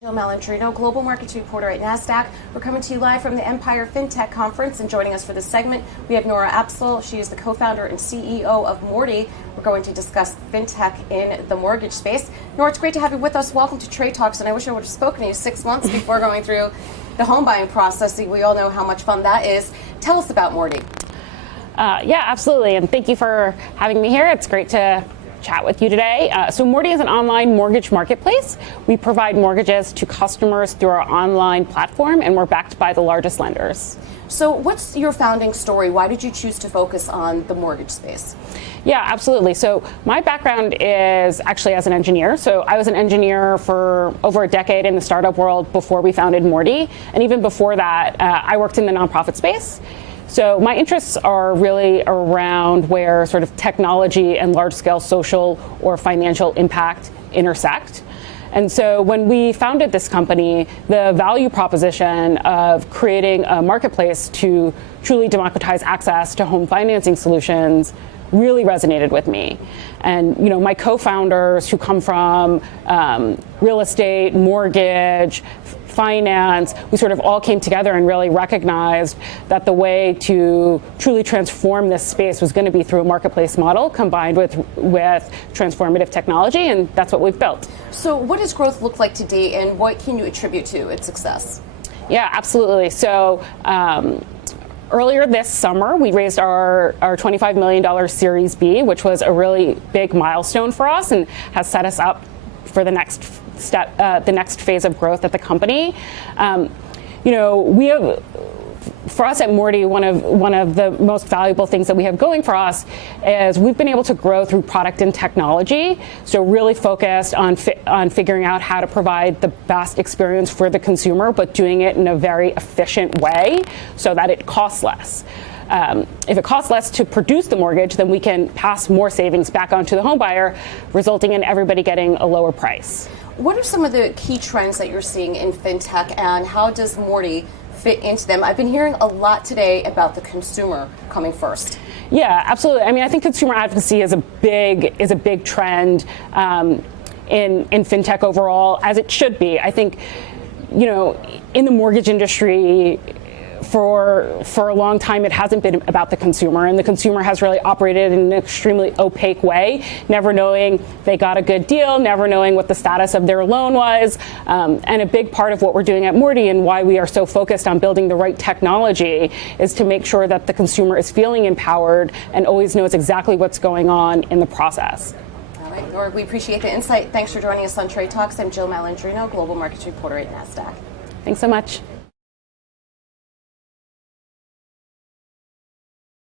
Jill Malandrino, Global Markets Reporter at Nasdaq. We're coming to you live from the Empire FinTech Conference, and joining us for this segment, we have Nora Apsel. She is the co-founder and CEO of Morty. We're going to discuss fintech in the mortgage space. Nora, it's great to have you with us. Welcome to Trade Talks, and I wish I would have spoken to you 6 months before going through the home buying process. We all know how much fun that is. Tell us about Morty. Yeah, absolutely, and thank you for having me here. It's great to chat with you today. So Morty is an online mortgage marketplace. We provide mortgages to customers through our online platform, and we're backed by the largest lenders. So what's your founding story? Why did you choose to focus on the mortgage space? Yeah, absolutely. So my background is actually as an engineer. So I was an engineer for over a decade in the startup world before we founded Morty. And even before that, I worked in the nonprofit space. So my interests are really around where sort of technology and large-scale social or financial impact intersect. And so when we founded this company, the value proposition of creating a marketplace to truly democratize access to home financing solutions really resonated with me. And my co-founders who come from real estate, mortgage, finance, we sort of all came together and really recognized that the way to truly transform this space was going to be through a marketplace model combined with transformative technology, and that's what we've built. So what does growth look like today, and what can you attribute to its success? Yeah, absolutely. So earlier this summer, we raised our $25 million Series B, which was a really big milestone for us and has set us up for the next step, the next phase of growth at the company. We have, for us at Morty, one of the most valuable things that we have going for us is we've been able to grow through product and technology. So really focused on figuring out how to provide the best experience for the consumer, but doing it in a very efficient way so that it costs less. If it costs less to produce the mortgage, then we can pass more savings back onto the home buyer, resulting in everybody getting a lower price. What are some of the key trends that you're seeing in fintech, and how does Morty fit into them? I've been hearing a lot today about the consumer coming first. Yeah, absolutely. I mean, I think consumer advocacy is a big trend in fintech overall, as it should be. I think, in the mortgage industry, for a long time, it hasn't been about the consumer, and the consumer has really operated in an extremely opaque way, never knowing they got a good deal, never knowing what the status of their loan was. And a big part of what we're doing at Morty and why we are so focused on building the right technology is to make sure that the consumer is feeling empowered and always knows exactly what's going on in the process. All right, Nora, we appreciate the insight. Thanks for joining us on Trade Talks. I'm Jill Malandrino, Global Markets Reporter at Nasdaq. Thanks so much.